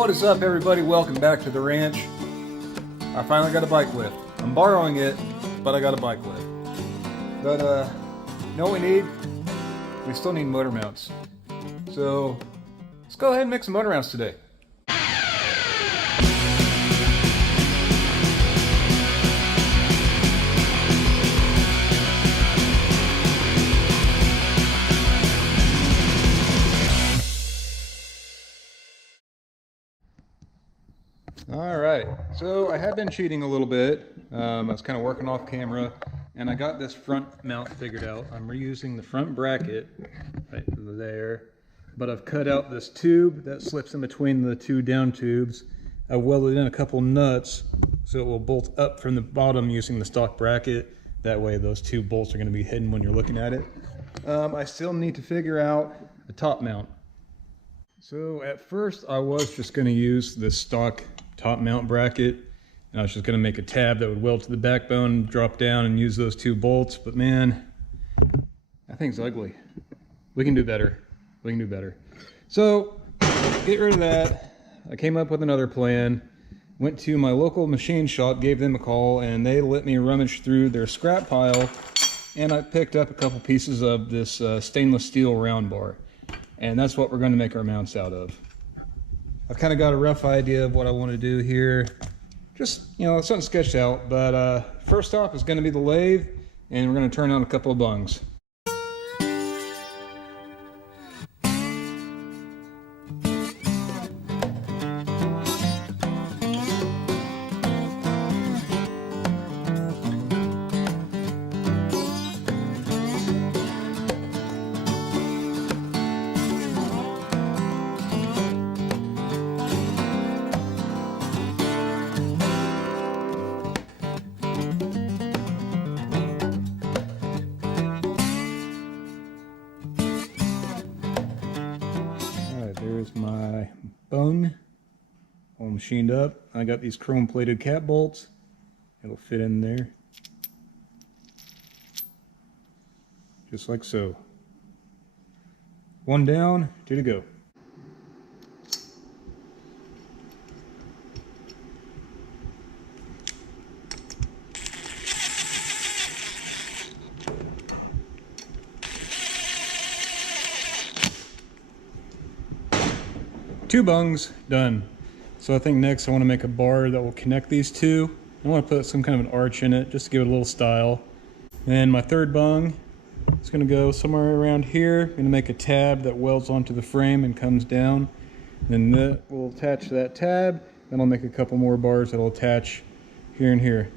What is up, everybody? Welcome back to the ranch. I finally got a bike lift. I'm borrowing it, but I got a bike lift. But you know what we need? We still need motor mounts. So let's go ahead and make some motor mounts today. Alright, so I have been cheating a little bit. I was kind of working off camera, and I got this front mount figured out. I'm reusing the front bracket right there, but I've cut out this tube that slips in between the two down tubes. I welded in a couple nuts so it will bolt up from the bottom using the stock bracket. That way those two bolts are going to be hidden when you're looking at it. I still need to figure out a top mount. So at first I was just going to use the stock top mount bracket, and I was just going to make a tab that would weld to the backbone, drop down, and use those two bolts. But man, that thing's ugly. We can do better. We can do better. So get rid of that. I came up with another plan. Went to my local machine shop, gave them a call, and they let me rummage through their scrap pile, and I picked up a couple pieces of this stainless steel round bar, and that's what we're going to make our mounts out of. I've kind of got a rough idea of what I want to do here. Just, you know, something sketched out. But first off is going to be the lathe, and we're going to turn on a couple of bungs. There's my bung all machined up. I got these chrome plated cap bolts. It'll fit in there just like so. One down, two to go. Two bungs done. So I think next I want to make a bar that will connect these two. I want to put some kind of an arch in it just to give it a little style. And my third bung is going to go somewhere around here. I'm going to make a tab that welds onto the frame and comes down. Then that will attach to that tab. Then I'll make a couple more bars that will attach here and here.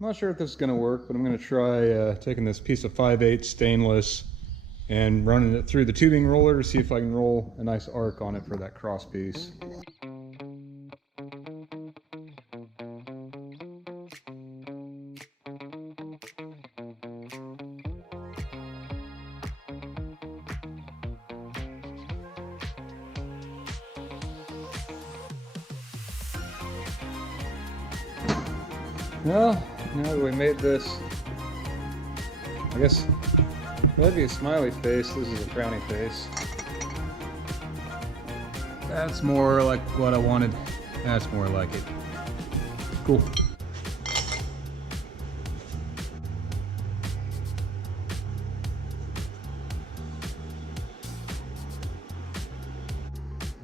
I'm not sure if this is going to work, but I'm going to try taking this piece of 5/8 stainless and running it through the tubing roller to see if I can roll a nice arc on it for that cross piece. Well, now that we made this, I guess that'd be a smiley face. This is a frowny face. That's more like what I wanted. That's more like it. Cool.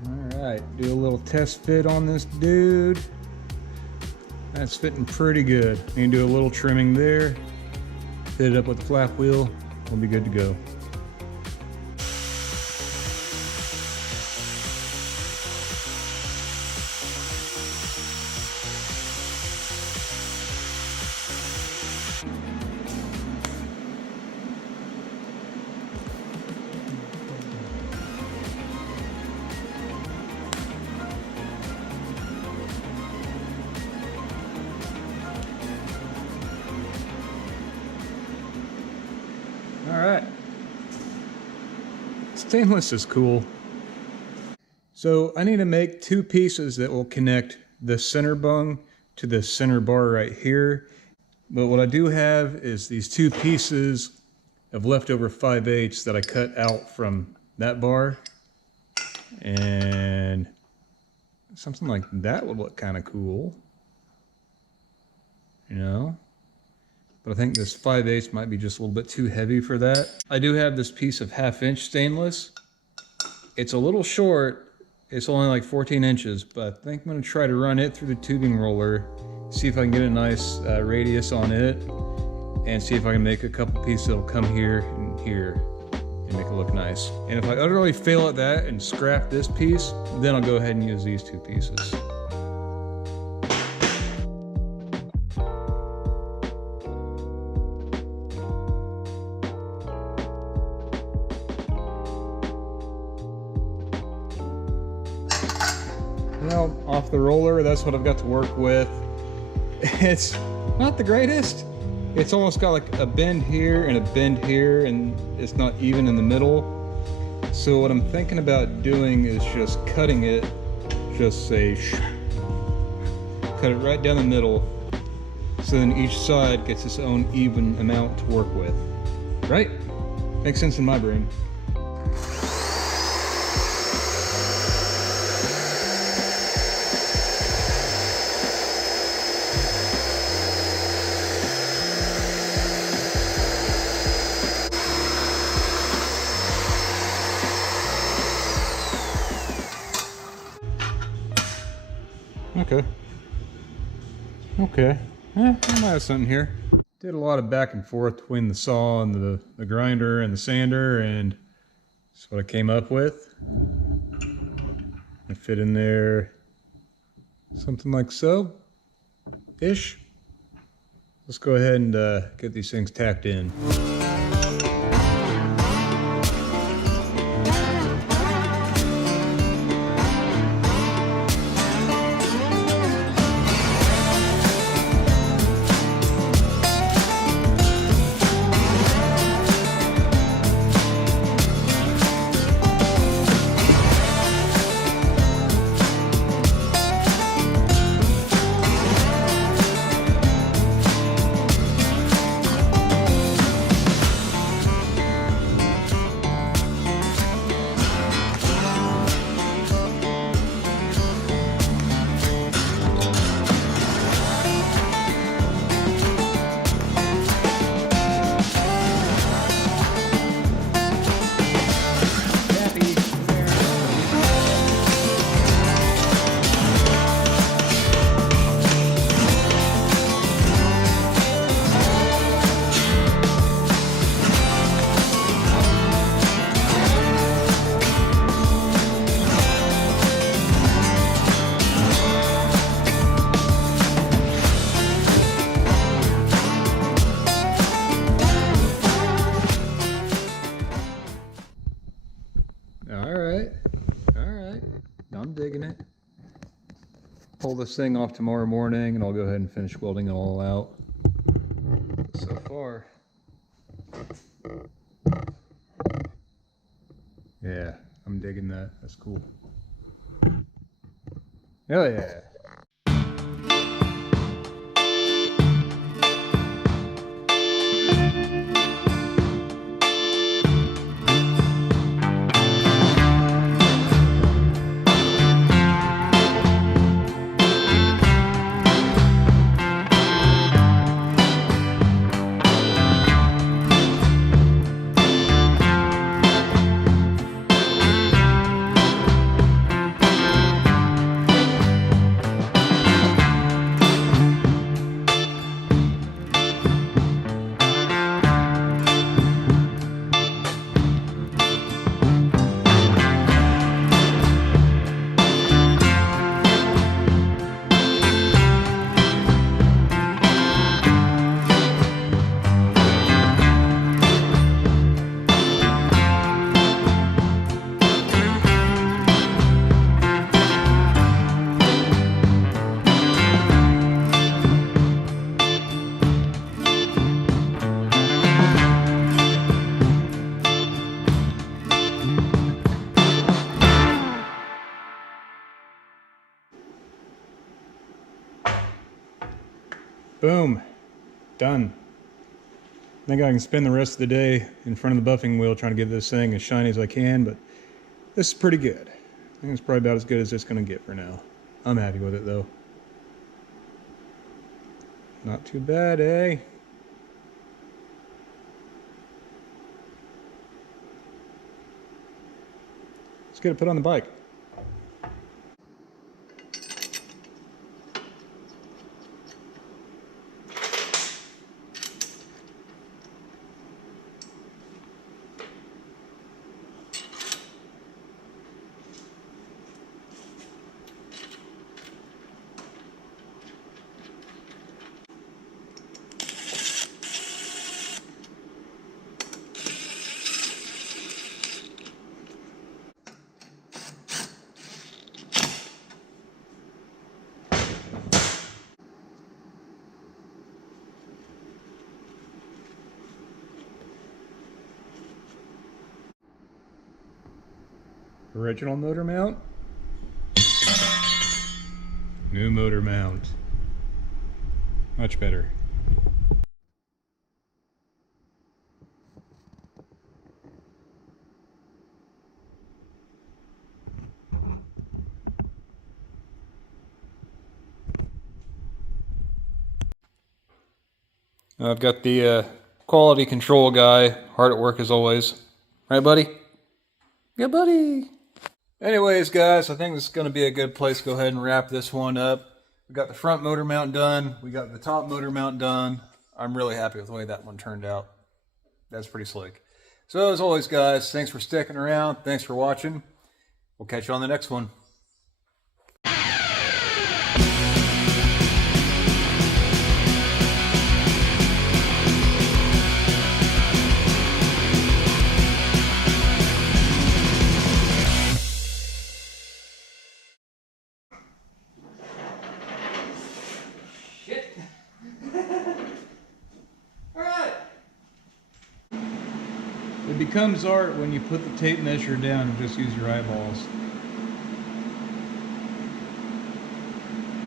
All right, do a little test fit on this dude. That's fitting pretty good. You can do a little trimming there, fit it up with the flap wheel, we'll be good to go. All right, stainless is cool. So I need to make two pieces that will connect the center bung to the center bar right here. But what I do have is these two pieces of leftover 5/8 that I cut out from that bar. And something like that would look kind of cool, you know? But I think this 5/8 might be just a little bit too heavy for that. I do have this piece of 1/2 inch stainless. It's a little short. It's only like 14 inches, but I think I'm gonna try to run it through the tubing roller, see if I can get a nice radius on it, and see if I can make a couple pieces that'll come here and here and make it look nice. And if I utterly fail at that and scrap this piece, then I'll go ahead and use these two pieces. Well, off the roller, that's what I've got to work with. It's not the greatest. It's almost got like a bend here and a bend here, and it's not even in the middle. So what I'm thinking about doing is just cutting it, just say, cut it right down the middle, so then each side gets its own even amount to work with. Right? Makes sense in my brain. Okay, I might have something here. Did a lot of back and forth between the saw and the grinder and the sander, and that's what I came up with. I fit in there something like so, ish. Let's go ahead and get these things tacked in. pull this thing off tomorrow morning and I'll go ahead and finish welding it all out. So far, yeah, I'm digging that. That's cool. Hell yeah. Boom, done. I think I can spend the rest of the day in front of the buffing wheel trying to get this thing as shiny as I can, but this is pretty good. I think it's probably about as good as it's going to get for now. I'm happy with it though. Not too bad, eh? Let's get it put on the bike. Original motor mount. New motor mount. Much better. I've got the quality control guy hard at work as always. Right, buddy? Yeah, buddy. Anyways, guys, I think this is going to be a good place to go ahead and wrap this one up. We got the front motor mount done. We got the top motor mount done. I'm really happy with the way that one turned out. That's pretty slick. So as always, guys, thanks for sticking around. Thanks for watching. We'll catch you on the next one. It becomes art when you put the tape measure down and just use your eyeballs.